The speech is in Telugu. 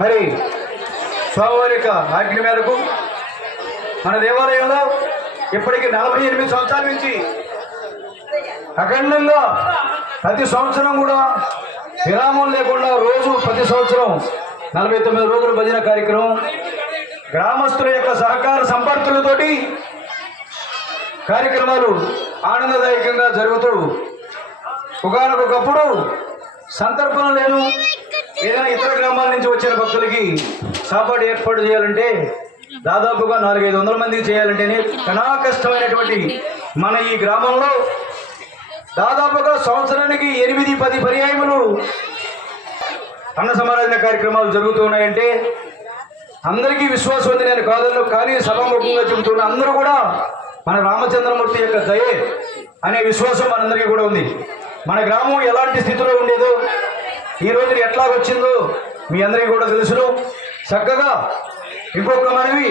మరి స్వామివారి యొక్క ఆజ్ఞ మేరకు మన దేవాలయంలో ఇప్పటికి 48 సంవత్సరాల నుంచి అఖండంగా ప్రతి సంవత్సరం కూడా విరామం లేకుండా రోజు ప్రతి సంవత్సరం 49 రోజుల భజన కార్యక్రమం గ్రామస్తుల యొక్క సహకార సంపర్కులతోటి కార్యక్రమాలు ఆనందదాయకంగా జరుగుతూ ఒకనొకప్పుడు సందర్భం లేను ఏదైనా ఇతర గ్రామాల నుంచి వచ్చిన భక్తులకి కాపాడు ఏర్పాటు చేయాలంటే దాదాపుగా 400-500 మందికి చేయాలంటేనే కనా కష్టమైనటువంటి మన ఈ గ్రామంలో దాదాపుగా సంవత్సరానికి 8-10 పర్యాయములు అన్న సమారాధన కార్యక్రమాలు జరుగుతున్నాయంటే అందరికీ విశ్వాసం ఉంది. నేను కాదను, కానీ సభాముఖంగా చెబుతున్న అందరూ కూడా మన రామచంద్రమూర్తి యొక్క దయే అనే విశ్వాసం మనందరికీ కూడా ఉంది. మన గ్రామం ఎలాంటి స్థితిలో ఉండేదో ఈ రోజున ఎట్లా వచ్చిందో మీ అందరికీ కూడా తెలుసును. చక్కగా ఇంకొక మనవి,